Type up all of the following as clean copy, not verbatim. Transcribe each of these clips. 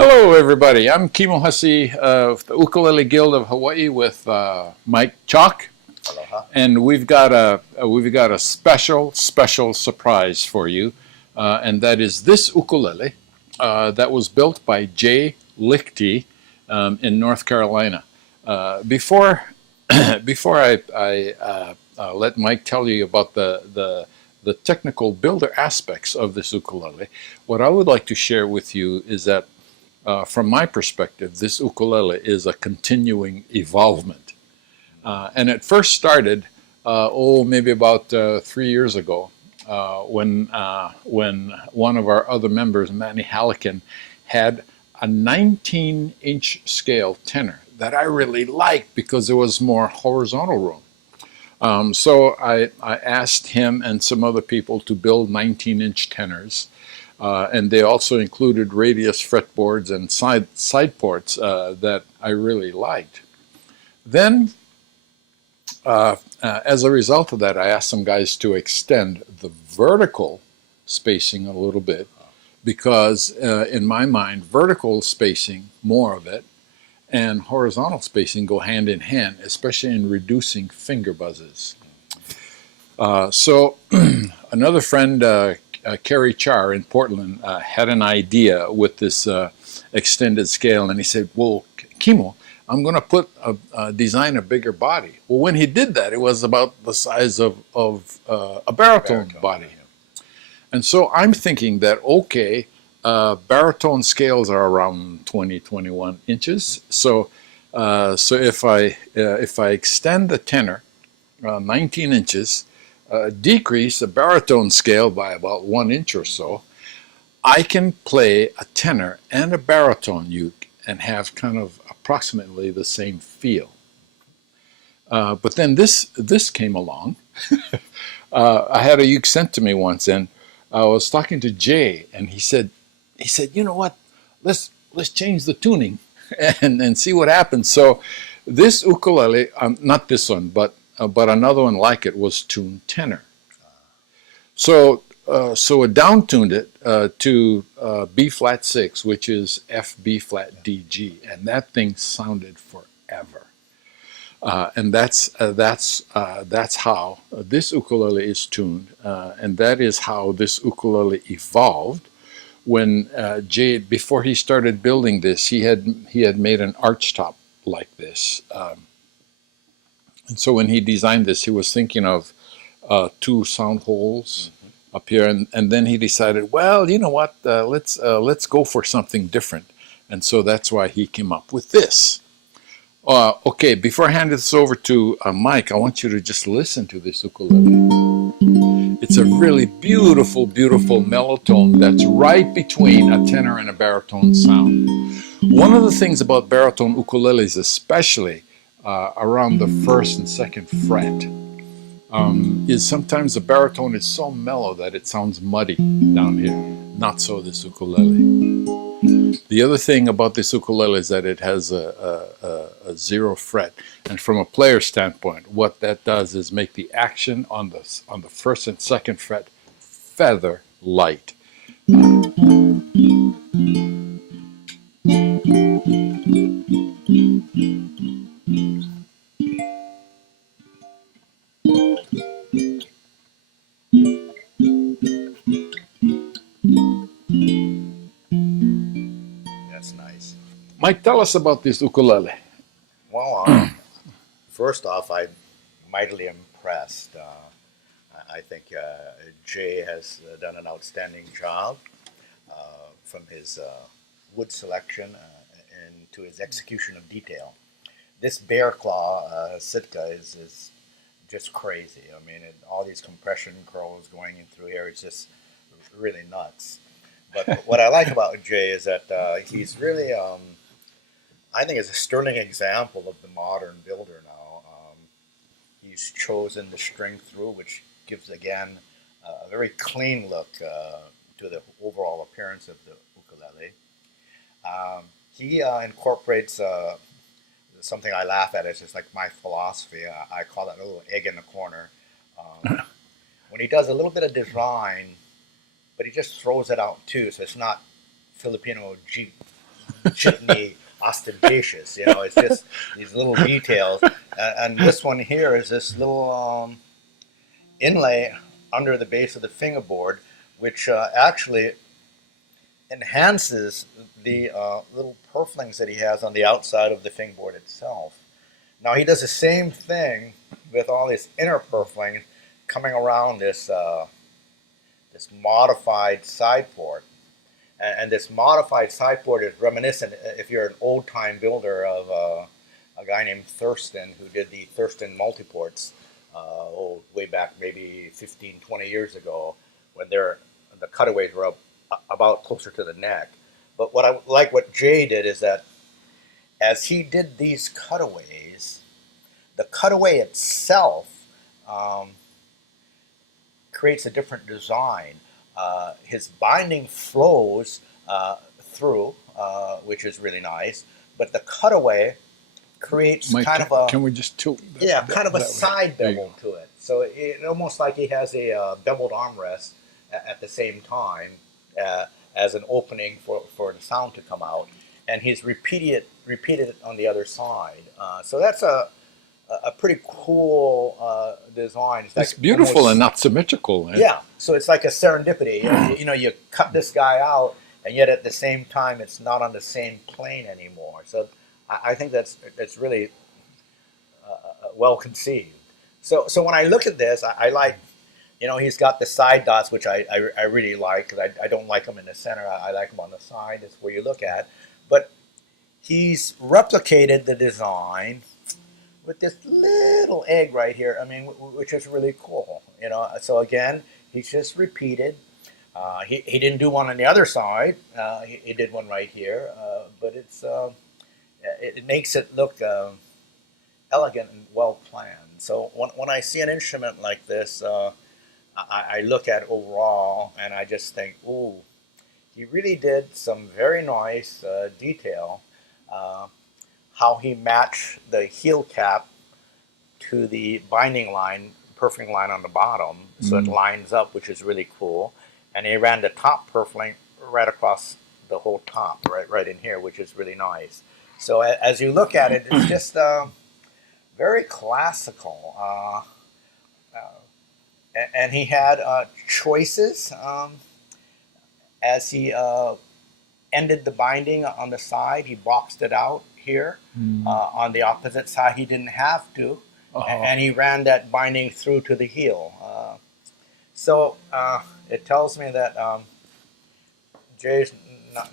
Hello, everybody. I'm Kimo Jay of the Ukulele Guild of Hawaii with Mike Chalk, Aloha. and we've got a special surprise for you, and that is this ukulele that was built by Jay Lichty in North Carolina. Before before I let Mike tell you about the technical builder aspects of this ukulele, what I would like to share with you is that from my perspective, this ukulele is a continuing evolvement. And it first started, maybe about 3 years ago, when one of our other members, Manny Hallican, had a 19-inch scale tenor that I really liked because there was more horizontal room. So I asked him and some other people to build 19-inch tenors. And they also included radius fretboards and side ports that I really liked. Then, as a result of that, I asked some guys to extend the vertical spacing a little bit because, in my mind, vertical spacing, more of it, and horizontal spacing go hand in hand, especially in reducing finger buzzes. So another friend, Kerry Char in Portland, had an idea with this extended scale, and he said, "Well, Kimo, I'm going to design a bigger body." Well, when he did that, it was about the size of a baritone body, and so I'm thinking that okay, baritone scales are around 20, 21 inches. So if I extend the tenor 19 inches, decrease the baritone scale by about 1 inch or so, I can play a tenor and a baritone uke and have kind of approximately the same feel. But then this came along. I had a uke sent to me once, and I was talking to Jay, and he said, you know what? Let's change the tuning and see what happens. So this ukulele, not this one, but another one like it was tuned tenor. So it down tuned it to B flat 6, which is F B flat D G, and that thing sounded forever. And that's how this ukulele is tuned, and that is how this ukulele evolved. When Jay, before he started building this, he had made an arch top like this, and so when he designed this, he was thinking of two sound holes up here, and then he decided, well, you know what? Let's go for something different, and so that's why he came up with this. Okay, before I hand this over to Mike, I want you to just listen to this ukulele. It's a really beautiful, beautiful mellow tone that's right between a tenor and a baritone sound. One of the things about baritone ukuleles, especially around the first and second fret, is sometimes the baritone is so mellow that it sounds muddy down here. Not so this ukulele. The other thing about this ukulele is that it has a 0 fret, and from a player standpoint, what that does is make the action on the first and second fret feather light. That's nice. Mike, tell us about this ukulele. Well, first off, I'm mightily impressed. I think Jay has done an outstanding job from his wood selection and to his execution of detail. This bear claw Sitka is just crazy. I mean, all these compression curls going in through here, it's just really nuts. But what I like about Jay is that he's really, I think, is a sterling example of the modern builder now. He's chosen the string through, which gives, again, a very clean look to the overall appearance of the ukulele. He incorporates something I laugh at. It's just like my philosophy. I call it a little egg in the corner. When he does a little bit of design, but he just throws it out too. So it's not Filipino jitney, ostentatious. You know, it's just these little details. And this one here is this little inlay under the base of the fingerboard, which actually enhances the little purflings that he has on the outside of the fingerboard itself. Now he does the same thing with all these inner purflings coming around this this modified side port. And this modified side port is reminiscent, if you're an old-time builder, of a guy named Thurston who did the Thurston multiports way back maybe 15, 20 years ago, when the cutaways were up about closer to the neck. But what I like what Jay did is that as he did these cutaways, the cutaway itself creates a different design. His binding flows through, which is really nice, but the cutaway creates Mike, kind of a can we just tilt? kind of a side way? bevel to it. So it almost like he has a beveled armrest at the same time as an opening for the sound to come out, and he's repeated it on the other side. So that's a pretty cool design. It's like beautiful almost, and not symmetrical. Yeah, so it's like a serendipity. You know, you cut this guy out, and yet at the same time, it's not on the same plane anymore. So I think that's really well conceived. So when I look at this, I like, you know, he's got the side dots, which I really like, because I don't like them in the center. I like them on the side. That's where you look at. But he's replicated the design with this little egg right here, I mean, which is really cool, you know. So again, he's just repeated. He didn't do one on the other side. He did one right here, but it makes it look elegant and well planned. So when I see an instrument like this, I look at it overall and I just think, ooh, he really did some very nice detail. How he matched the heel cap to the binding line, purfling line on the bottom, so it lines up, which is really cool. And he ran the top purfling right across the whole top, right in here, which is really nice. So as you look at it, it's just very classical. And he had choices as he ended the binding on the side. He boxed it out here. On the opposite side, he didn't have to, and he ran that binding through to the heel. So it tells me that Jay's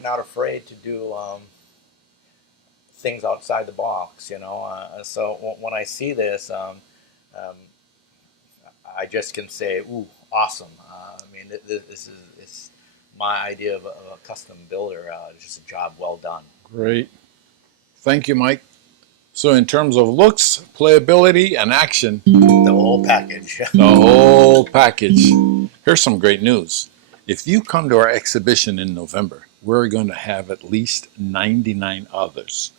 not afraid to do things outside the box, you know. So when I see this, I just can say, ooh, awesome. I mean, this is my idea of a custom builder. It's just a job well done. Great. Thank you, Mike. So in terms of looks, playability, and action, the whole package. The whole package. Here's some great news. If you come to our exhibition in November, we're going to have at least 99 others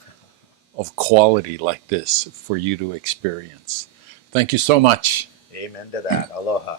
of quality like this for you to experience. Thank you so much. Amen to that. Aloha.